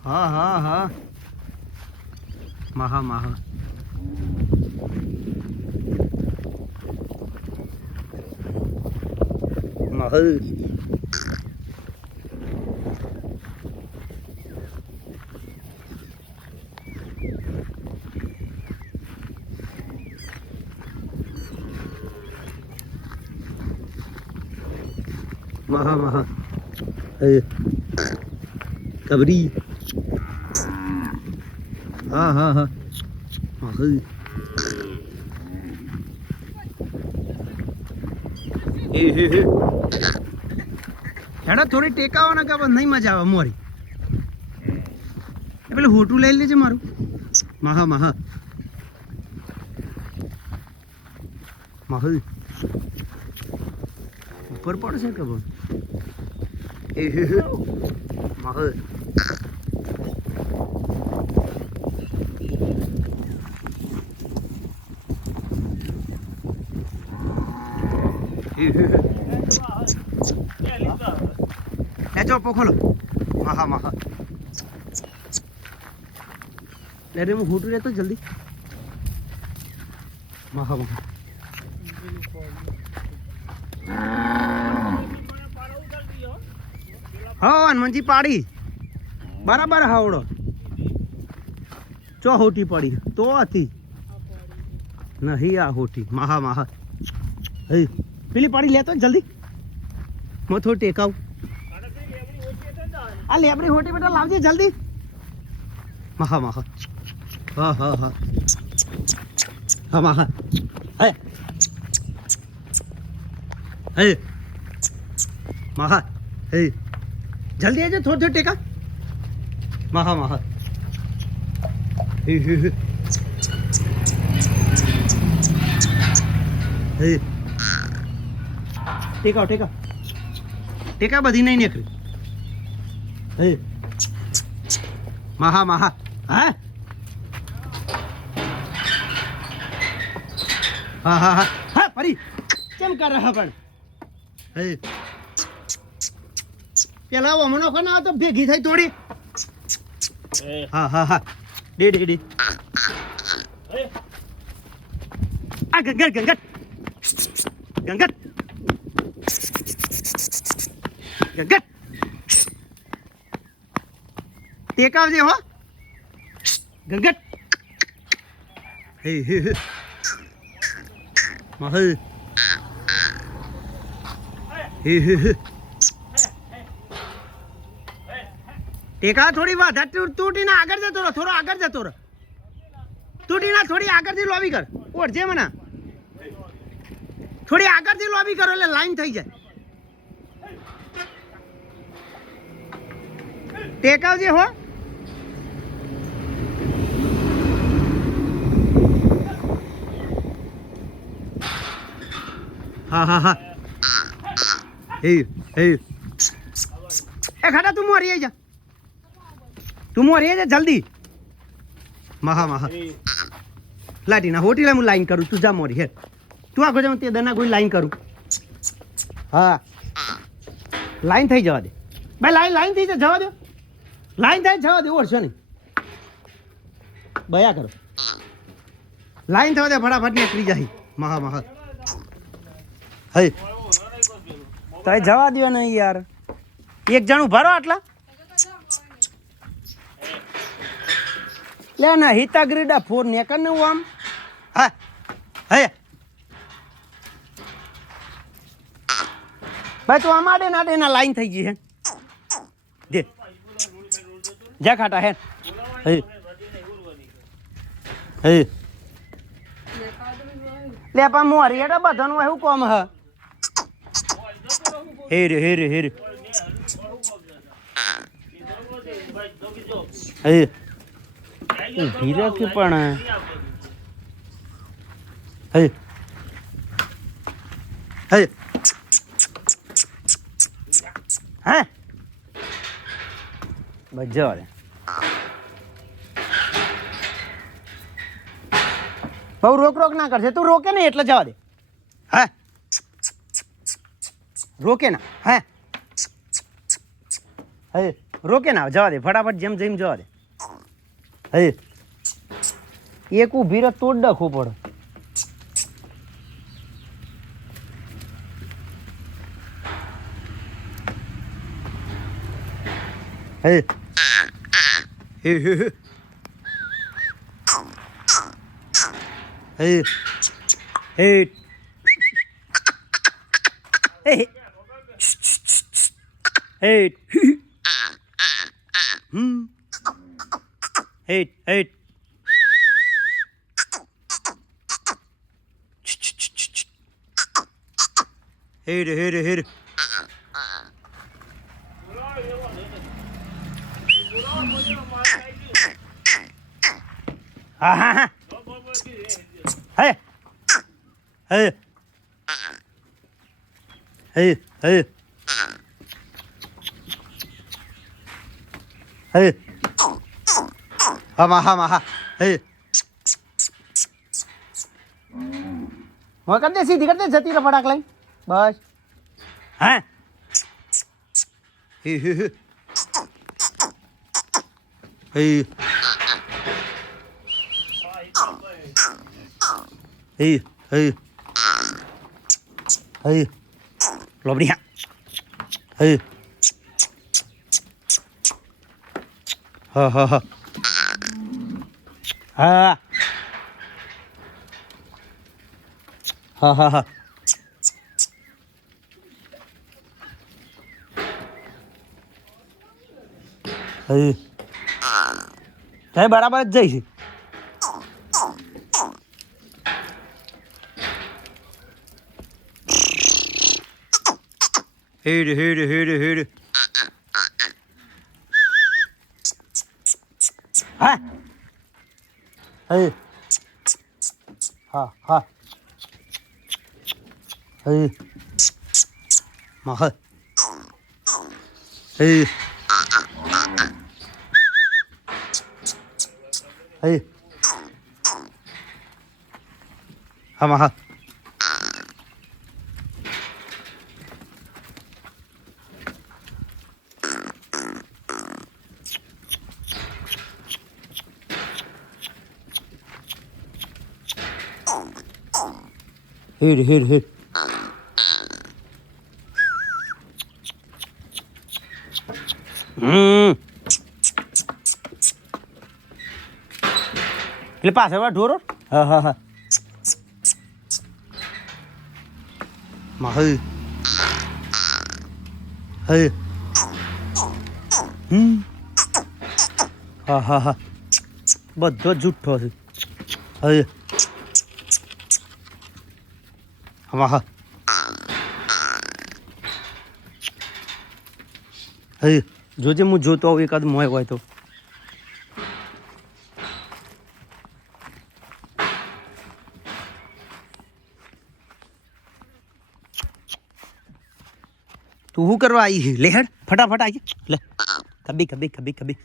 હા હા હા મહા મહા મહલ મહા મહા કબરી હા હા હા મહલ હેડા થોડી ટેકાવો ને કે નહીં મજા આવે મોરી એ પેલું હોટું લઈ લેજે મારું મહા મહા મહલ ઉપર પડશે કે મહલ ચોપો ખોલો મહા મહા અરે હું હોટું લેતો જલ્દી મહા મહા હા હનુમાનજી પાડી બરાબર હાવડો ચો હોટી પડી તો હતી નહીં આ હોટી મહા મહા હે પેલી પાડી લેતો જલ્દી હું થોડું ટેકાવ આ લેબડી હોટી બેટા લાવજે જલ્દી મહા મહા હા હા હા હા મહા હે હે મહા હે જલ્દી આવજો થોડું થોડું ટેકા મહા મહા હે હે હે હે ટેકા ટેકા ટેકા બધી નહીં નીકળી હે મહા મહા હા હા હા હા હા ફરી કેમ કર રહા પણ હે પેલા હમણો કોના તો ભેગી થઈ થોડી હા હા હા ડે ડે ડે આ ગંગટ ગંગટ ગંગટ ગંગટ ટેકાવજે હો ગંગટ હે હે હે મહલ હે હે હે ટેકા થોડી વાત તૂટીને આગળ જતો રહો થોડો આગળ જતો રહો તૂટીને થોડી આગળથી લોબી કર ઓળજે મને થોડી આગળથી લોબી કરો એટલે લાઈન થઈ જાય ટેકાવજે હો હા હા હા હે હે એ ખાડા તું મોરી આવી જા તું મોરી આવી જા જલ્દી મહા મહા લાટીના હોટીલા હું લાઈન કરું તું જા મોરી હે તું આગળ જાઉં તે દના કોઈ લાઈન કરું હા લાઈન થઈ જવા દે ભાઈ લાઈન થઈ જાય જવા દો લાઈન થાય જવા દે ઓળશો નહીં બયા કરો લાઈન થવા દે ફટાફટ નીકળી જાય મહા મહા હે તો જવા દો નહીં યાર એક જણું ભરો આટલા લે ના હિતા ગ્રીડા ફોર નેકર ને હું આમ હા હે ભાઈ તું આમાડે ના લાઈન થઈ ગઈ હે દે જા ખાટા હે હે હે લે પા મોરી એટા બધાનું એવું કોમ હ હેરે હેરે હેરે હે ઊભી રાખી પણ હે હે હે બસ જવા દે બહુ રોક ના કરશે તું રોકે નહીં એટલે જવા દે હે રોકે ના હે હે રોકે ના જવા દે ફટાફટ જેમ જેમ જવા દે હે એક ઊભી રહે તો જ ડખવું પડે હે હે હે હે હે હે Hey. Hey, hey. Hey. Ha. Hey. Hey. Hey. Hey. Hey. હા હે હવે કર દે સીધી કર દે જતી રે ફટાક લઈ બસ હે હે હે હે હે હે હે લોબડિયા હે હા હા હા હા હા હા હા હે બરાબર જ જઈશ હેડ હા હે હા હા હે મહ હે હે હા મહ હેડ એટલે પાછળ ઢોરો હા હા હા માં હે હા હા હા બધો જુઠ્ઠો છે હે હા હા હે જોજે હું જોતો હોઉં એકાદ મોય હોય તો તું શું કરવા આવી લે હેડ ફટાફટ આવી લે કબી કબી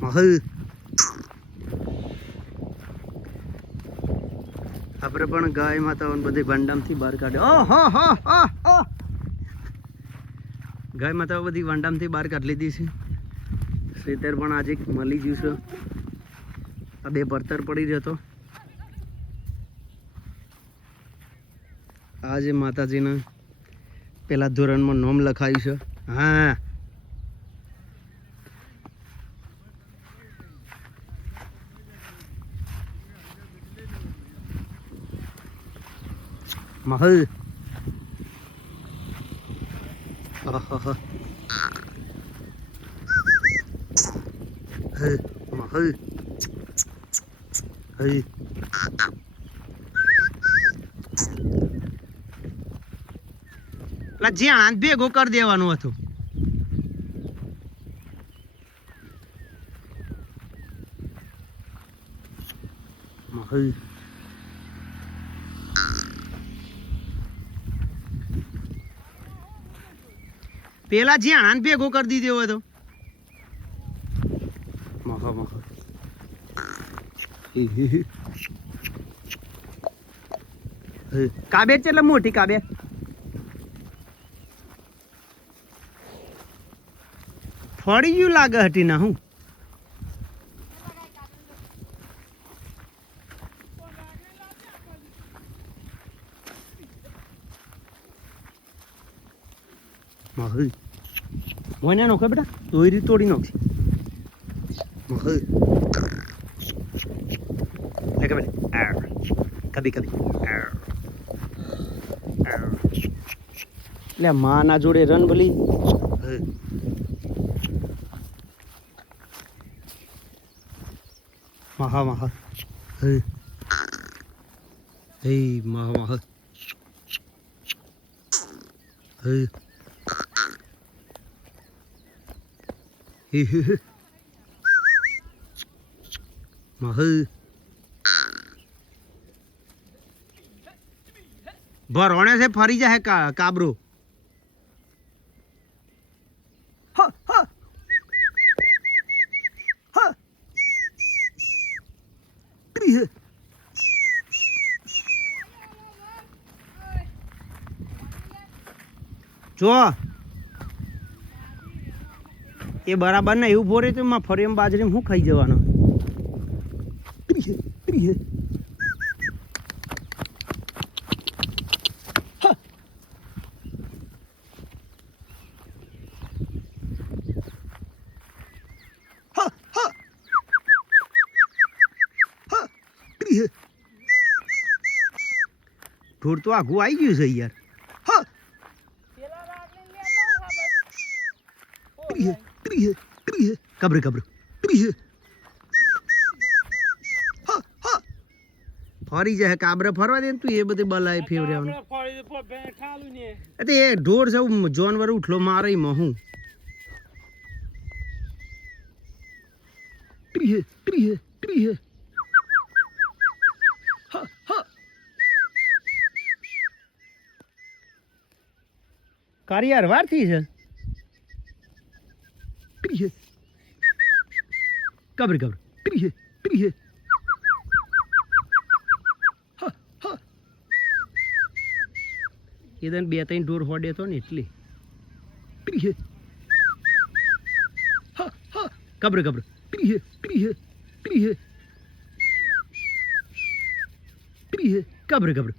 મહ હે આપણે પણ ગાય માતાઓને બધી ભાંડામથી બહાર કાઢે ગાય માતાઓ બધી ભાંડામથી બહાર કાઢી લીધી છે ખેતર પણ આજે મળી ગયું છે આ બે ભરતર પડી જતો આજે માતાજીના પેલા ધોરણમાં નોમ લખાયું છે હા મહલ મહલ પેલા જ્યાં ભેગો કરી દેવાનું હતું. પેલા જ્યાં ભેગો કરી દીધો હતો. કાબેજ છે એટલે મોટી કાબે ફળી ગયું લાગે હતી ના હું મોને નોખે બેટા દોરી તોડી નાખી કભી કભી એટલે માના જોડે રન ભલી મહા મહા હે મહા મહા હે મહા ભરોણે से ફરી જાય કાબરો જો એ બરાબર ને એવું ભોરે તો માં ફરી એમ બાજરી હું ખાઈ જવાનો ઢોર તો આઘું આવી ગયું છે યાર કબ્ર કબ્ર ફરી જાય કાબરા ફરવા દે તું એ બધી બલાય ફેવરેવાનું એ ઢોર છે જાનવર ઉઠલો મારે હું કારિયાર વાર થી છે કબ્ર કબ્ર એ તને બે ત્રણ ઢોર હોડે તો ને એટલે કબ્ર કબ્ર કબ્ર કબ્ર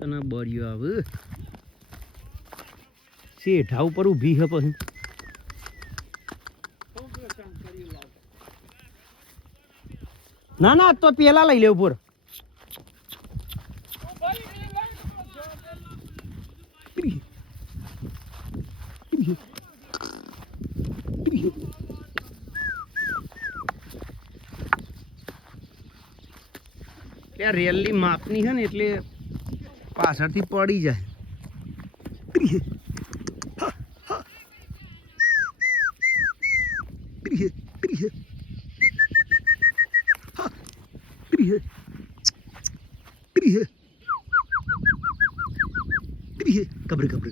તને બળ્યો આવે શેઠા ઉપર ઊભી હે પછી ના ના તો પેલા લઈ લે ઉપર રેલી માપની છે ને એટલે પાછળથી પડી જાય કબ્ર કબ્ર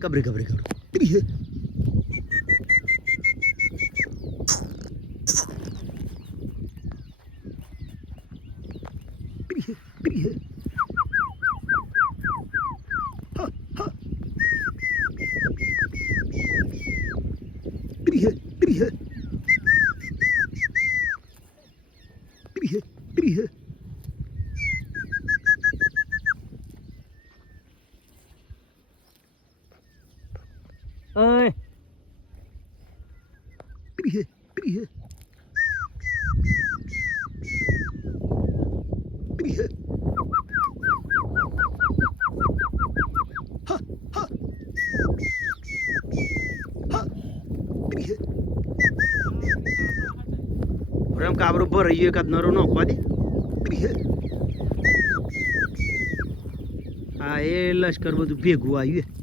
કબ્ર કબ્ર ઓય પ્રેમ કાબરો ભર રહ્યો એકાદ નરો નોખવા દે હા એ લશ્કર બધું ભેગું આવ્યું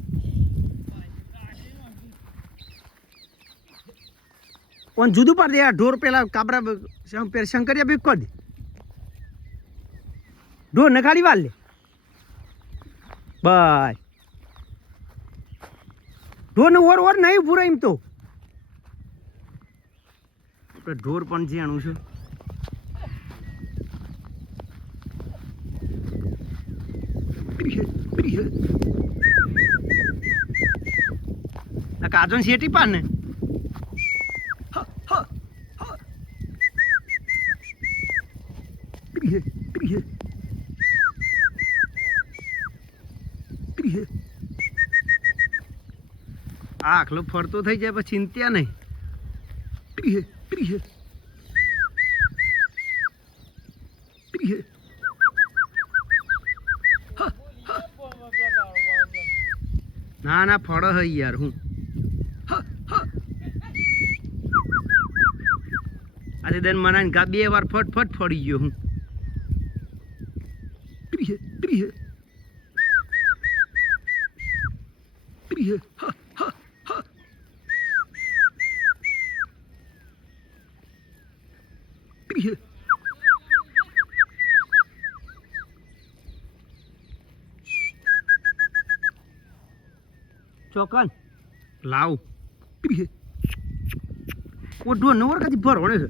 ઓન જુદું પાડ દે આ ઢોર પેલા કાબરા શંકરિયા ભેગ કરી દે ઢોર ને ખાલી વાર લે બાય ઢોર ને ઓર નહીં પૂરા એમ તો આપણે ઢોર પણ જાણું છે આ કાજન શેટી પાડ ને આખલો ફરતો થઈ જાય પછી ચિંત્યા નહીં ના ના ફળ હે યાર હું આજે દન મનાને ગા 2 વાર ફટ ફળી ગયો હું ચોકન લાવ ઓ ઢોર નવર કાથી ભરવણે છે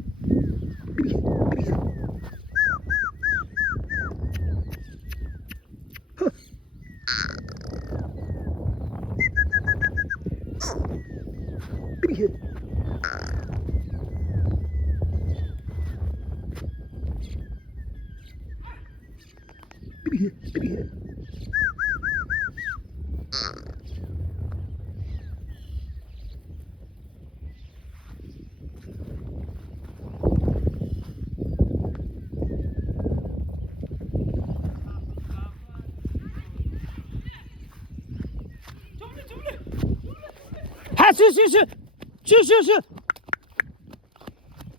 હા શું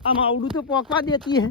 આમ આવડું તો પોકવા દેતી હે